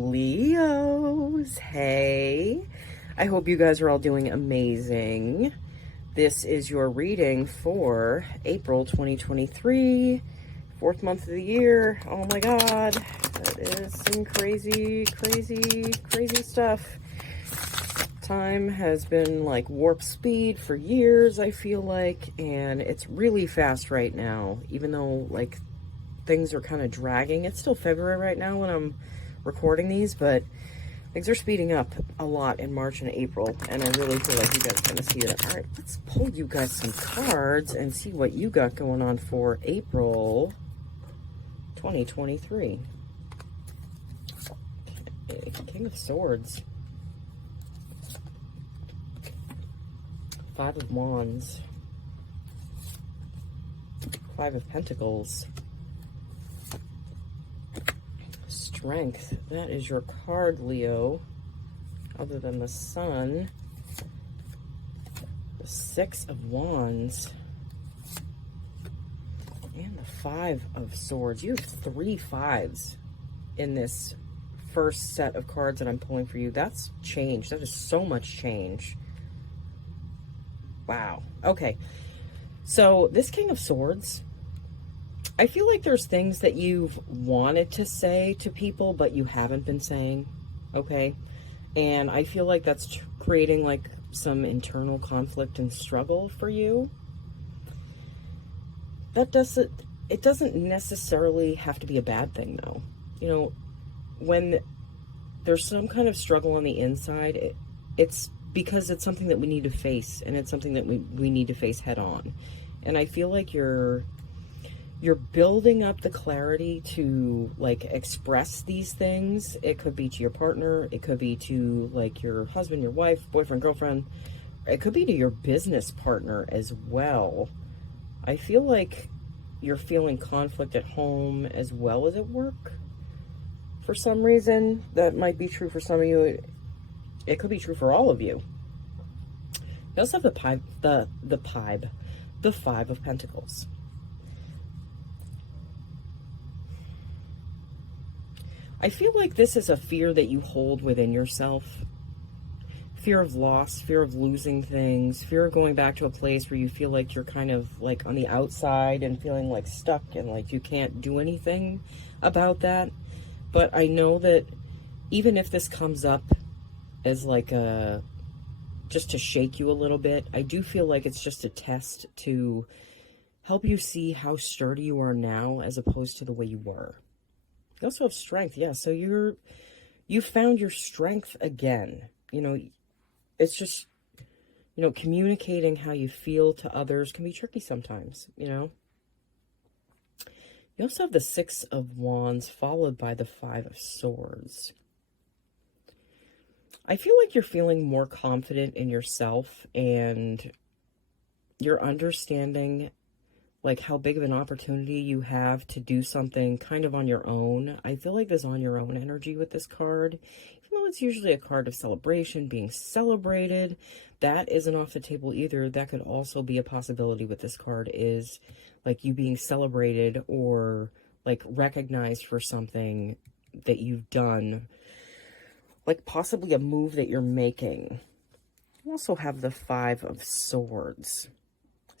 Leos, hey. I hope you guys are all doing amazing. This is your reading for April 2023, fourth month of the year. Oh my god, that is some crazy stuff. Time has been like warp speed for years, I feel like, and it's really fast right now, even though like things are kind of dragging. It's still February right now when I'm recording these, but things are speeding up a lot in March and April, and I really feel like you guys are going to see that. All right, let's pull you guys some cards and see what you got going on for April 2023. Okay, King of Swords. Five of Wands. Five of Pentacles. Strength. That is your card, Leo. Other than the Sun. The Six of Wands. And the Five of Swords. You have 3 fives in this first set of cards that I'm pulling for you. That's change. That is so much change. Wow. Okay. So this King of Swords, I feel like there's things that you've wanted to say to people, but you haven't been saying. Okay. And I feel like that's creating like some internal conflict and struggle for you. It doesn't necessarily have to be a bad thing though. You know, when there's some kind of struggle on the inside, it's because it's something that we need to face, and it's something that we need to face head on. And I feel like you're building up the clarity to like express these things. It could be to your partner, it could be to like your husband, your wife, boyfriend, girlfriend, it could be to your business partner as well. I feel like you're feeling conflict at home as well as at work for some reason. That might be true for some of you. It could be true for all of you. You also have the Five of Pentacles. I feel like this is a fear that you hold within yourself. Fear of loss, fear of losing things, fear of going back to a place where you feel like you're kind of like on the outside and feeling like stuck and like you can't do anything about that. But I know that even if this comes up as like just to shake you a little bit, I do feel like it's just a test to help you see how sturdy you are now as opposed to the way you were. You also have strength. Yeah, so you found your strength again. You know, it's just, you know, communicating how you feel to others can be tricky sometimes, you know. You also have the Six of Wands followed by the Five of Swords. I feel like you're feeling more confident in yourself, and you're understanding like how big of an opportunity you have to do something kind of on your own. I feel like there's on your own energy with this card. Even though it's usually a card of celebration, being celebrated, that isn't off the table either. That could also be a possibility with this card, is like you being celebrated or like recognized for something that you've done, like possibly a move that you're making. You also have the Five of Swords.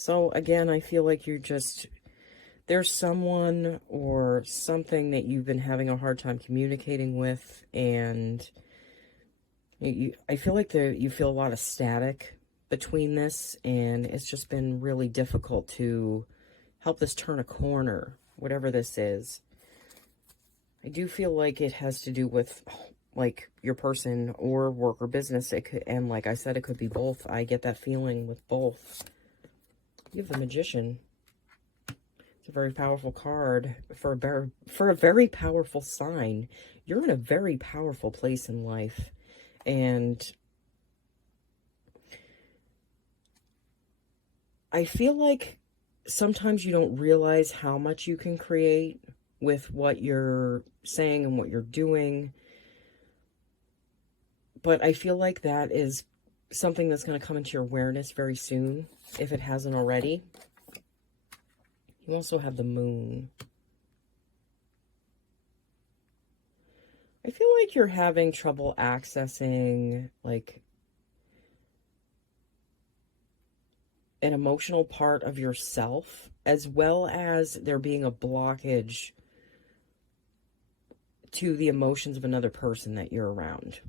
So again, I feel like there's someone or something that you've been having a hard time communicating with, and I feel like you feel a lot of static between this, and it's just been really difficult to help this turn a corner, whatever this is. I do feel like it has to do with like your person or work or business. It could, and like I said, it could be both. I get that feeling with both. You have the Magician. It's a very powerful card for a very powerful sign. You're in a very powerful place in life, and I feel like sometimes you don't realize how much you can create with what you're saying and what you're doing. But I feel like that is something that's going to come into your awareness very soon, if it hasn't already. You also have the Moon. I feel like you're having trouble accessing, like, an emotional part of yourself, as well as there being a blockage to the emotions of another person that you're around.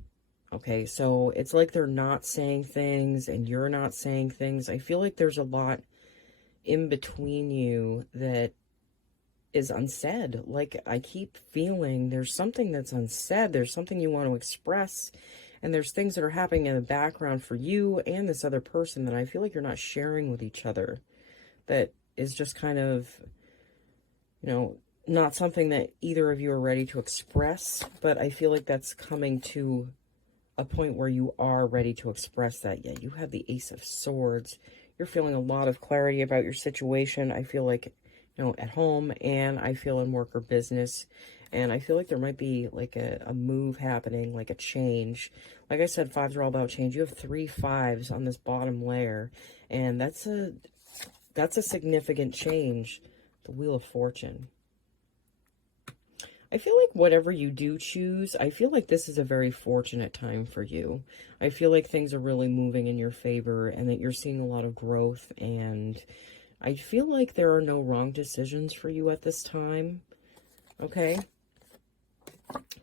Okay, so it's like they're not saying things and you're not saying things. I feel like there's a lot in between you that is unsaid. Like, I keep feeling there's something that's unsaid. There's something you want to express, and there's things that are happening in the background for you and this other person that I feel like you're not sharing with each other. That is just kind of, not something that either of you are ready to express, but I feel like that's coming to a point where you are ready to express that. Yet you have the Ace of Swords. You're feeling a lot of clarity about your situation. I feel like, at home, and I feel in work or business. And I feel like there might be like a move happening, like a change. Like I said, fives are all about change. You have 3 5s on this bottom layer, and that's a significant change. The Wheel of Fortune. I feel like whatever you do choose, I feel like this is a very fortunate time for you. I feel like things are really moving in your favor and that you're seeing a lot of growth, and I feel like there are no wrong decisions for you at this time. Okay?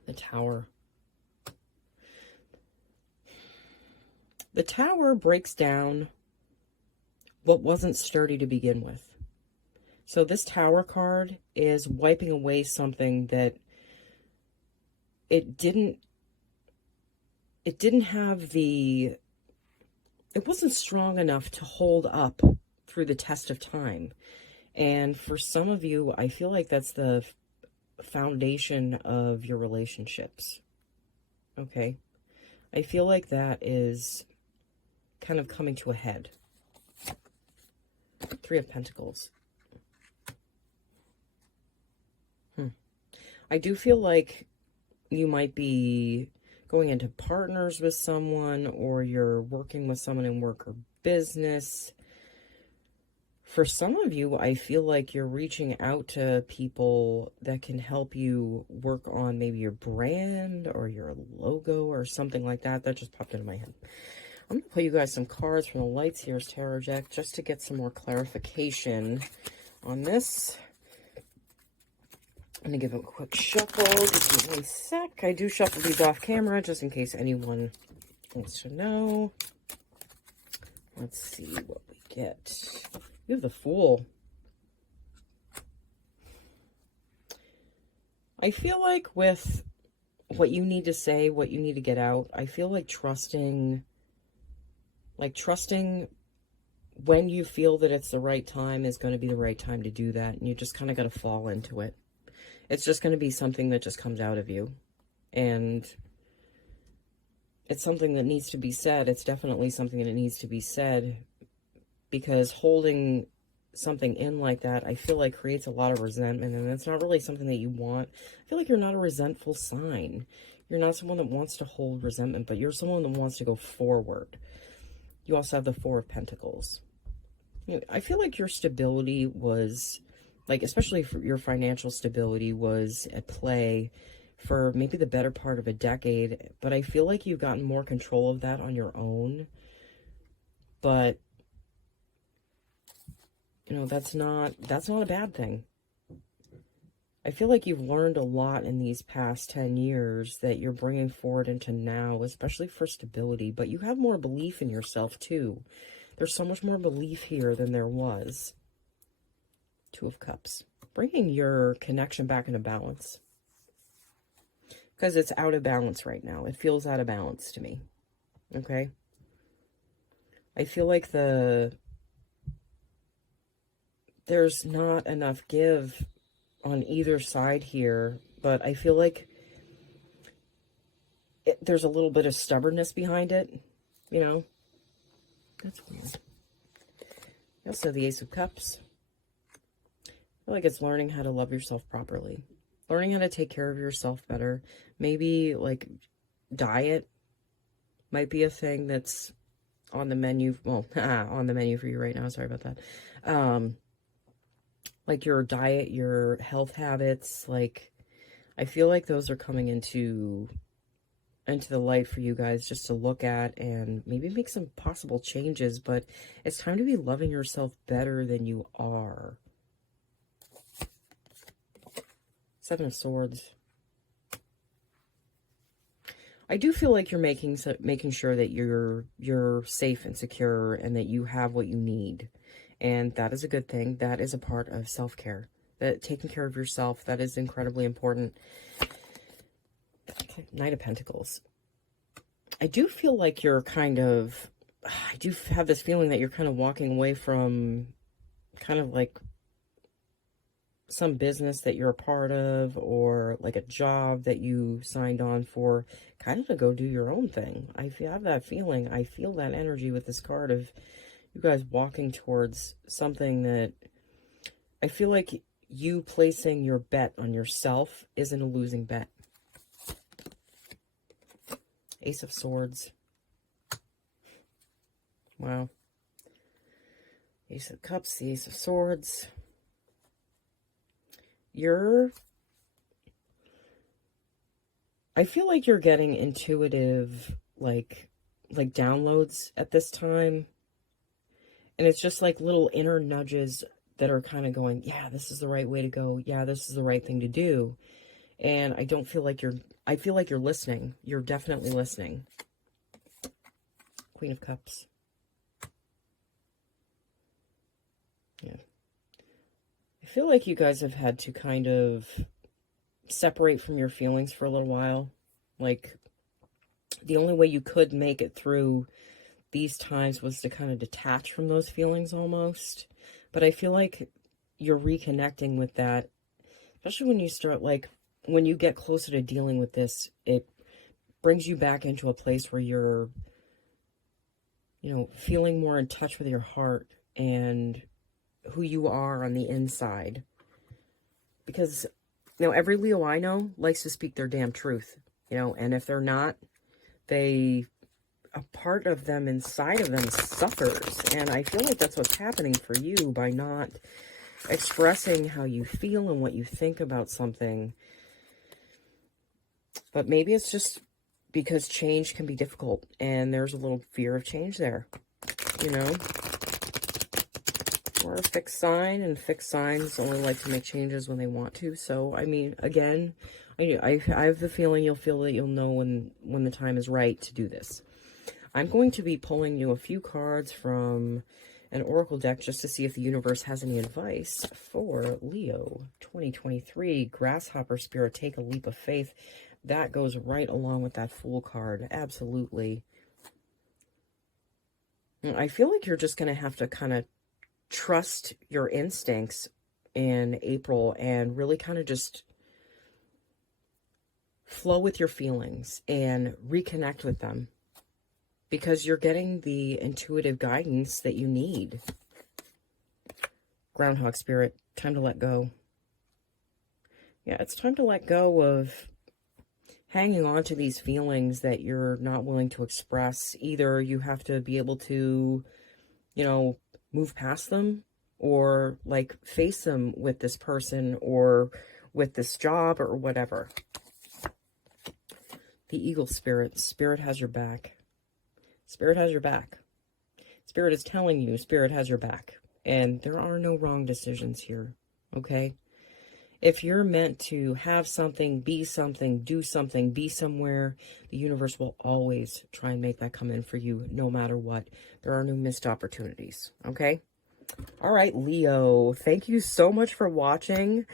The Tower. The Tower breaks down what wasn't sturdy to begin with. So this Tower card is wiping away something that it wasn't strong enough to hold up through the test of time. And for some of you, I feel like that's the foundation of your relationships. Okay? I feel like that is kind of coming to a head. 3 of Pentacles. I do feel like you might be going into partners with someone, or you're working with someone in work or business. For some of you, I feel like you're reaching out to people that can help you work on maybe your brand or your logo or something like that. That just popped into my head. I'm going to put you guys some cards from the Lights Here's Tarot deck just to get some more clarification on this. I'm going to give them a quick shuffle. Just give me 1 sec. I do shuffle these off camera just in case anyone wants to know. Let's see what we get. You have the Fool. I feel like with what you need to say, what you need to get out, I feel like trusting when you feel that it's the right time is going to be the right time to do that. And you just kind of got to fall into it. It's just going to be something that just comes out of you. And it's something that needs to be said. It's definitely something that needs to be said, because holding something in like that, I feel like creates a lot of resentment, and it's not really something that you want. I feel like you're not a resentful sign. You're not someone that wants to hold resentment, but you're someone that wants to go forward. You also have the 4 of Pentacles. I feel like your stability was, like, especially for your financial stability, was at play for maybe the better part of a decade, but I feel like you've gotten more control of that on your own. But that's not a bad thing. I feel like you've learned a lot in these past 10 years that you're bringing forward into now, especially for stability, but you have more belief in yourself too. There's so much more belief here than there was. 2 of Cups. Bringing your connection back into balance. Because it's out of balance right now. It feels out of balance to me. Okay? I feel like there's not enough give on either side here, but I feel like there's a little bit of stubbornness behind it, That's weird. Also, the Ace of Cups. I feel like it's learning how to love yourself properly. Learning how to take care of yourself better. Maybe, like, diet might be a thing that's on the menu. Well, on the menu for you right now. Sorry about that. Like your diet, your health habits, like, I feel like those are coming into the light for you guys just to look at and maybe make some possible changes, but it's time to be loving yourself better than you are. Seven of Swords. I do feel like you're making sure that you're safe and secure and that you have what you need. And that is a good thing. That is a part of self-care. That taking care of yourself, that is incredibly important. Knight of Pentacles. I do feel like you're I do have this feeling that you're kind of walking away from kind of like some business that you're a part of, or like a job that you signed on for, kind of to go do your own thing. I have that feeling. I feel that energy with this card of you guys walking towards something that I feel like you placing your bet on yourself isn't a losing bet. Ace of Swords. Wow. Ace of Cups, the Ace of Swords. I feel like you're getting intuitive, like downloads at this time. And it's just like little inner nudges that are kind of going, yeah, this is the right way to go. Yeah, this is the right thing to do. And I don't feel like I feel like you're listening. You're definitely listening. Queen of Cups. Yeah. I feel like you guys have had to kind of separate from your feelings for a little while. Like, the only way you could make it through these times was to kind of detach from those feelings almost. But I feel like you're reconnecting with that, especially when you start, like, when you get closer to dealing with this, it brings you back into a place where you're, you know, feeling more in touch with your heart and who you are on the inside. Because, you know, every Leo I know likes to speak their damn truth, you know, and if they're not, a part of them inside of them suffers. And I feel like that's what's happening for you by not expressing how you feel and what you think about something. But maybe it's just because change can be difficult and there's a little fear of change there, you know. Or a fixed sign, and fixed signs only like to make changes when they want to. So, I mean, again, I have the feeling you'll feel that you'll know when the time is right to do this. I'm going to be pulling you a few cards from an oracle deck just to see if the universe has any advice for Leo 2023. Grasshopper Spirit, take a leap of faith. That goes right along with that Fool card. Absolutely. I feel like you're just going to have to kind of trust your instincts in April and really kind of just flow with your feelings and reconnect with them, because you're getting the intuitive guidance that you need. Groundhog Spirit, time to let go. Yeah, it's time to let go of hanging on to these feelings that you're not willing to express. Either you have to be able to, you know, move past them, or like face them with this person or with this job or whatever. The Eagle Spirit. Spirit has your back. Spirit has your back. Spirit is telling you Spirit has your back. And there are no wrong decisions here. Okay? If you're meant to have something, be something, do something, be somewhere, the universe will always try and make that come in for you no matter what. There are no missed opportunities. Okay? All right, Leo. Thank you so much for watching.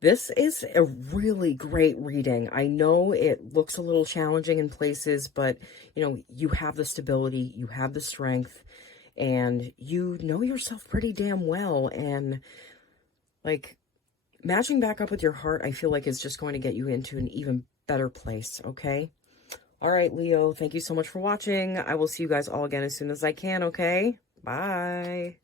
This is a really great reading. I know it looks a little challenging in places, but, you know, you have the stability, you have the strength, and you know yourself pretty damn well. And, like, matching back up with your heart, I feel like is just going to get you into an even better place, okay? All right, Leo, thank you so much for watching. I will see you guys all again as soon as I can, okay? Bye.